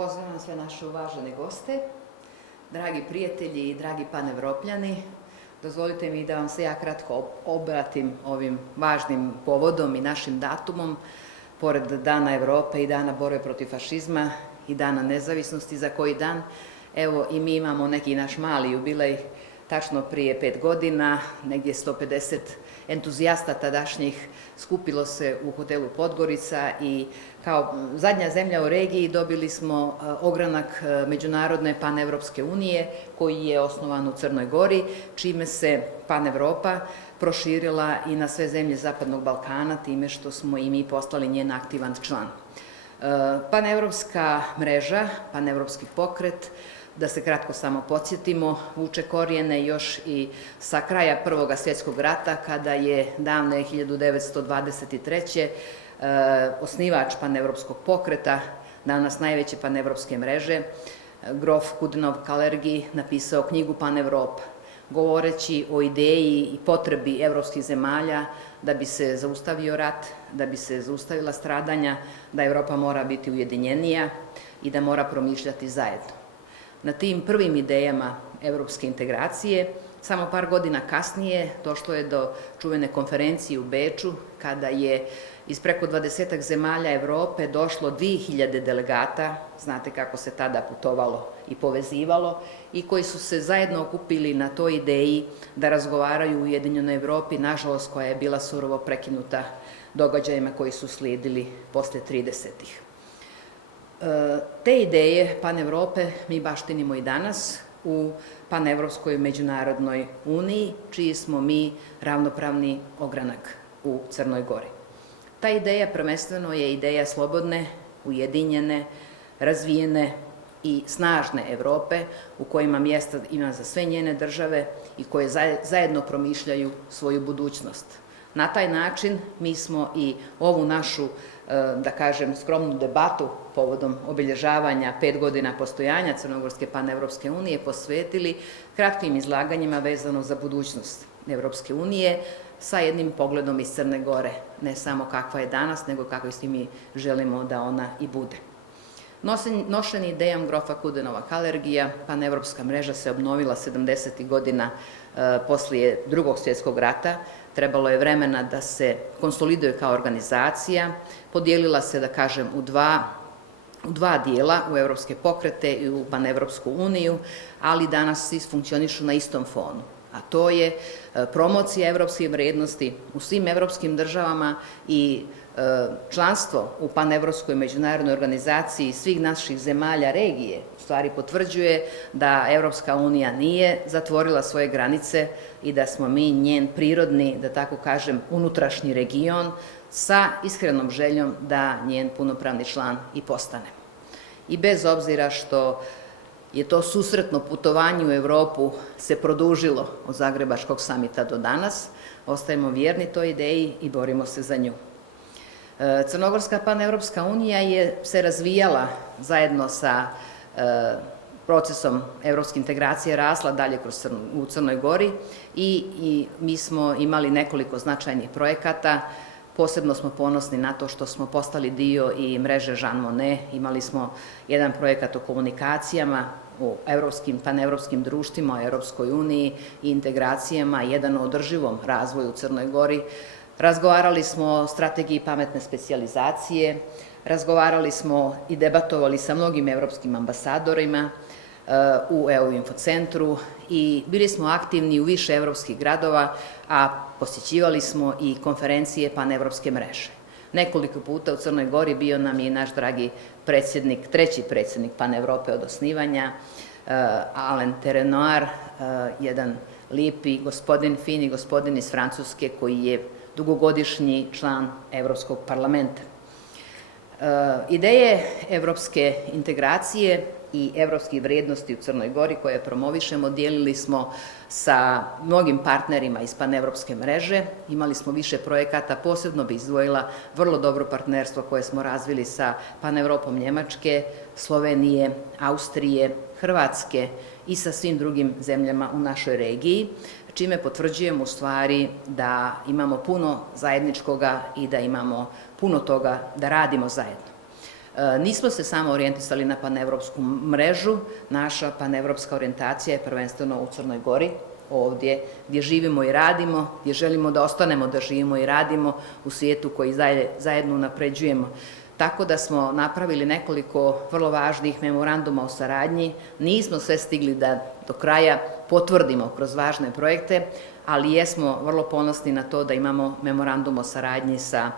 Pozdravljam sve naše uvažene goste, dragi prijatelji i dragi panevropljani. Dozvolite mi da vam se ja kratko obratim ovim važnim povodom i našim datumom, pored Dana Evrope i Dana borbe protiv fašizma i Dana nezavisnosti, za koji dan, evo i mi imamo neki naš mali jubilej. Tačno prije 5 godina, negdje 150 entuzijasta tadašnjih skupilo se u hotelu Podgorica i kao zadnja zemlja u regiji dobili smo ogranak Međunarodne panevropske unije koji je osnovan u Crnoj Gori, čime se Panevropa proširila i na sve zemlje Zapadnog Balkana, time što smo i mi postali njen aktivan član. Panevropska mreža, panevropski pokret, da se kratko samo podsjetimo, vuče korijene još i sa kraja Prvog svjetskog rata, kada je davne 1923. Osnivač panevropskog pokreta, danas najveće panevropske mreže, grof Kudenov Kalergi napisao knjigu Panevropa, govoreći o ideji i potrebi evropskih zemalja da bi se zaustavio rat, da bi se zaustavila stradanja, da Evropa mora biti ujedinjenija i da mora promišljati zajedno. Na tim prvim idejama evropske integracije, samo par godina kasnije, došlo je do čuvene konferencije u Beču, kada je iz preko 20 zemalja Evrope došlo 2000 delegata, znate kako se tada putovalo i povezivalo, i koji su se zajedno okupili na toj ideji da razgovaraju u Ujedinjenoj Evropi, nažalost koja je bila surovo prekinuta događajima koji su slijedili posle 30-ih. Te ideje Panevrope mi baštinimo i danas u Panevropskoj međunarodnoj uniji, čiji smo mi ravnopravni ogranak u Crnoj Gori. Ta ideja prvenstveno je ideja slobodne, ujedinjene, razvijene i snažne Evrope u kojima mjesta ima za sve njene države i koje zajedno promišljaju svoju budućnost. Na taj način mi smo i ovu našu, da kažem, skromnu debatu povodom obilježavanja 5 godina postojanja Crnogorske panevropske unije posvetili kratkim izlaganjima vezano za budućnost Evropske unije sa jednim pogledom iz Crne Gore, ne samo kakva je danas, nego kako svi mi želimo da ona i bude. Nošeni idejom grofa Kudenova Kalergija, panevropska mreža se obnovila 70. godina poslije Drugog svjetskog rata. Trebalo je vremena da se konsoliduje kao organizacija, podijelila se, da kažem, u dva dijela, u evropske pokrete i u panevropsku uniju, ali danas svi funkcionišu na istom fonu, a to je promocija evropskih vrijednosti u svim evropskim državama i članstvo u panevropskoj međunarodnoj organizaciji svih naših zemalja regije u stvari potvrđuje da Evropska unija nije zatvorila svoje granice i da smo mi njen prirodni, da tako kažem, unutrašnji region sa iskrenom željom da njen punopravni član i postane. I bez obzira što je to susretno putovanje u Evropu se produžilo od Zagrebačkog samita do danas, ostajemo vjerni toj ideji i borimo se za nju. Crnogorska panevropska unija se razvijala zajedno sa procesom evropske integracije, rasla dalje u Crnoj Gori i mi smo imali nekoliko značajnih projekata. Posebno smo ponosni na to što smo postali dio i mreže Jean Monnet. Imali smo jedan projekat o komunikacijama, o panevropskim društvima, o Evropskoj uniji i integracijama, jedan o održivom razvoju u Crnoj Gori. Razgovarali smo o strategiji pametne specijalizacije, razgovarali smo i debatovali sa mnogim evropskim ambasadorima u EU Infocentru i bili smo aktivni u više evropskih gradova, a posjećivali smo i konferencije panevropske mreže. Nekoliko puta u Crnoj Gori bio nam je naš dragi predsjednik, treći predsjednik Panevrope od osnivanja, Alain Terenoir, jedan lijepi gospodin, fini gospodin iz Francuske koji je dugogodišnji član Evropskog parlamenta. Ideje evropske integracije i evropskih vrijednosti u Crnoj Gori koje promovišemo dijelili smo sa mnogim partnerima iz panevropske mreže. Imali smo više projekata, posebno bi izdvojila vrlo dobro partnerstvo koje smo razvili sa Panevropom Njemačke, Slovenije, Austrije, Hrvatske i sa svim drugim zemljama u našoj regiji, čime potvrđujemo u stvari da imamo puno zajedničkoga i da imamo puno toga da radimo zajedno. Nismo se samo orijentisali na panevropsku mrežu, naša panevropska orijentacija je prvenstveno u Crnoj Gori, ovdje gdje živimo i radimo, gdje želimo da ostanemo da živimo i radimo u svijetu koji zajedno unapređujemo. Tako da smo napravili nekoliko vrlo važnih memoranduma o saradnji. Nismo sve stigli da do kraja potvrdimo kroz važne projekte, ali jesmo vrlo ponosni na to da imamo memorandum o saradnji sa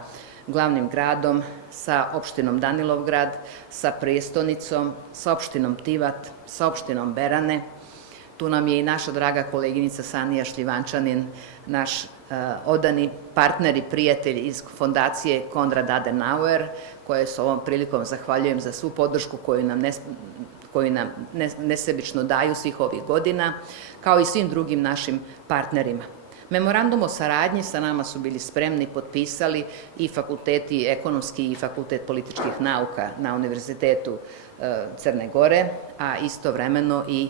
glavnim gradom, sa opštinom Danilovgrad, sa prestonicom, sa opštinom Tivat, sa opštinom Berane. Tu nam je i naša draga koleginica Sanija Šljivančanin, naš odani partner i prijatelj iz fondacije Konrad Adenauer, koje s ovom prilikom zahvaljujem za svu podršku koju nam nesebično daju svih ovih godina, kao i svim drugim našim partnerima. Memorandum o saradnji sa nama su bili spremni, potpisali i fakulteti ekonomski i fakultet političkih nauka na Univerzitetu Crne Gore, a istovremeno i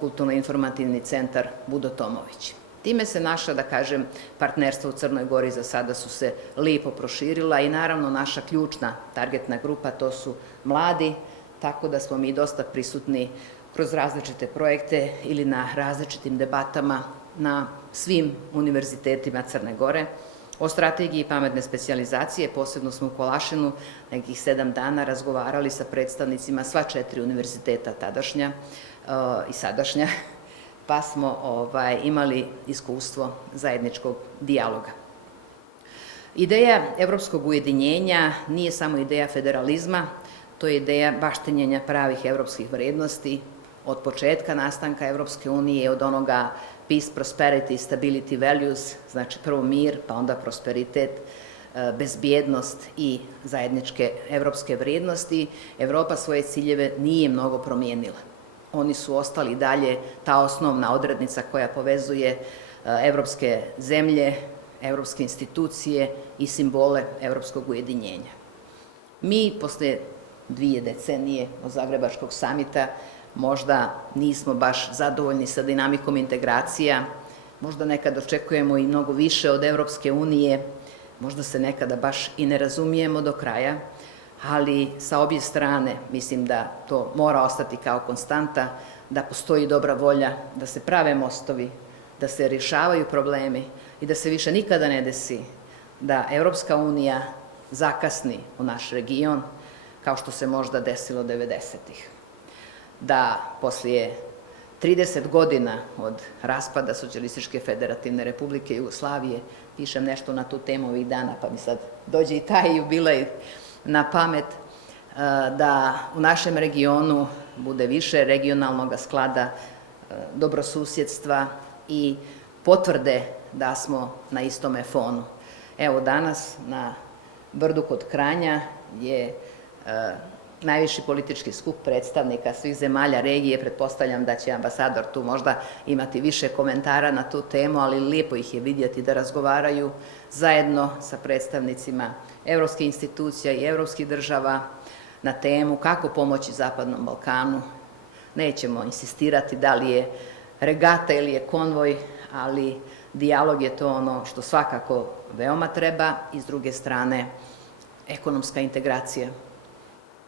Kulturno-informativni centar Budo Tomović. Time se naša, da kažem, partnerstva u Crnoj Gori za sada su se lijepo proširila i naravno naša ključna targetna grupa to su mladi, tako da smo mi dosta prisutni kroz različite projekte ili na različitim debatama na svim univerzitetima Crne Gore. O strategiji pametne specijalizacije, posebno smo u Kolašinu nekih 7 dana razgovarali sa predstavnicima sva 4 univerziteta tadašnja i sadašnja, pa smo imali iskustvo zajedničkog dijaloga. Ideja evropskog ujedinjenja nije samo ideja federalizma, to je ideja baštenjenja pravih evropskih vrednosti od početka nastanka Evropske unije, od onoga peace, prosperity, stability, values, znači prvo mir, pa onda prosperitet, bezbjednost i zajedničke evropske vrednosti. Evropa svoje ciljeve nije mnogo promijenila. Oni su ostali dalje ta osnovna odrednica koja povezuje evropske zemlje, evropske institucije i simbole evropskog ujedinjenja. Mi, posle 2 decenije od Zagrebačkog samita, možda nismo baš zadovoljni sa dinamikom integracija, možda nekad očekujemo i mnogo više od Evropske unije, možda se nekada baš i ne razumijemo do kraja, ali sa obje strane mislim da to mora ostati kao konstanta, da postoji dobra volja, da se prave mostovi, da se rješavaju problemi i da se više nikada ne desi da Evropska unija zakasni u naš region, kao što se možda desilo 90-ih. Da poslije 30 godina od raspada Socijalističke federativne republike Jugoslavije, pišem nešto na tu temu ovih dana, pa mi sad dođe i taj jubilej na pamet, da u našem regionu bude više regionalnog sklada, dobrosusjedstva i potvrde da smo na istome fonu. Evo danas na Brdu kod Kranja je najviši politički skup predstavnika svih zemalja regije. Pretpostavljam da će ambasador tu možda imati više komentara na tu temu, ali lijepo ih je vidjeti da razgovaraju zajedno sa predstavnicima evropskih institucija i evropskih država na temu kako pomoći Zapadnom Balkanu. Nećemo insistirati da li je regata ili je konvoj, ali dijalog je to ono što svakako veoma treba i s druge strane ekonomska integracija.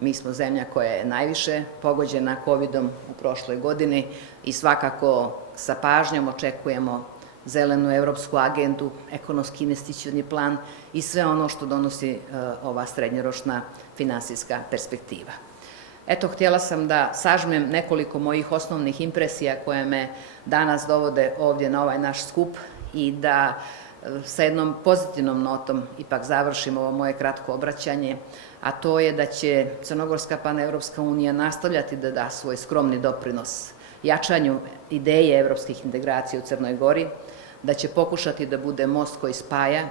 Mi smo zemlja koja je najviše pogođena COVID-om u prošloj godini i svakako sa pažnjom očekujemo zelenu evropsku agendu, ekonomski investicioni plan i sve ono što donosi ova srednjoročna finansijska perspektiva. Eto, htjela sam da sažmem nekoliko mojih osnovnih impresija koje me danas dovode ovdje na ovaj naš skup i da sa jednom pozitivnom notom ipak završim ovo moje kratko obraćanje, a to je da će Crnogorska panevropska unija nastavljati da da svoj skromni doprinos jačanju ideje evropskih integracija u Crnoj Gori, da će pokušati da bude most koji spaja,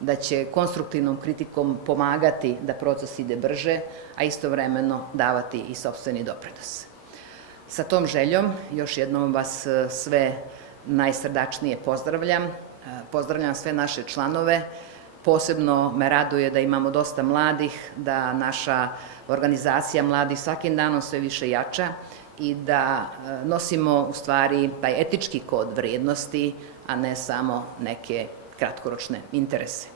da će konstruktivnom kritikom pomagati da proces ide brže, a istovremeno davati i sopstveni doprinos. Sa tom željom još jednom vas sve najsrdačnije pozdravljam. Pozdravljam sve naše članove. Posebno me raduje da imamo dosta mladih, da naša organizacija mladih svakim danom sve više jača i da nosimo u stvari taj etički kod vrijednosti, a ne samo neke kratkoročne interese.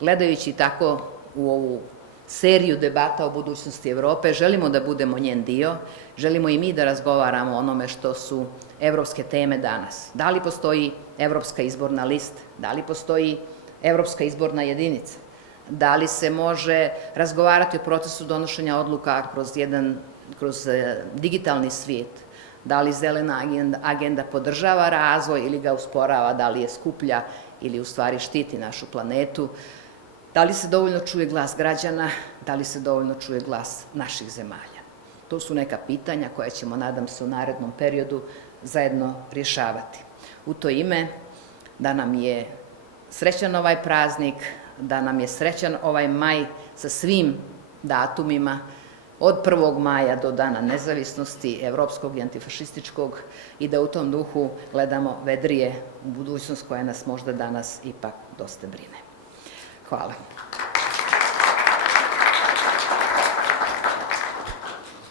Gledajući tako u ovu seriju debata o budućnosti Evrope, želimo da budemo njen dio, želimo i mi da razgovaramo o onome što su evropske teme danas. Da li postoji evropska izborna lista? Da li postoji evropska izborna jedinica? Da li se može razgovarati o procesu donošenja odluka kroz digitalni svijet? Da li zelena agenda podržava razvoj ili ga usporava, da li je skuplja ili u stvari štiti našu planetu? Da li se dovoljno čuje glas građana, da li se dovoljno čuje glas naših zemalja? To su neka pitanja koja ćemo, nadam se, u narednom periodu zajedno rješavati. U to ime, da nam je srećan ovaj praznik, da nam je srećan ovaj maj sa svim datumima, od 1. maja do Dana nezavisnosti, evropskog i antifašističkog, i da u tom duhu gledamo vedrije u budućnost koja nas možda danas ipak dosta brine. Hvala.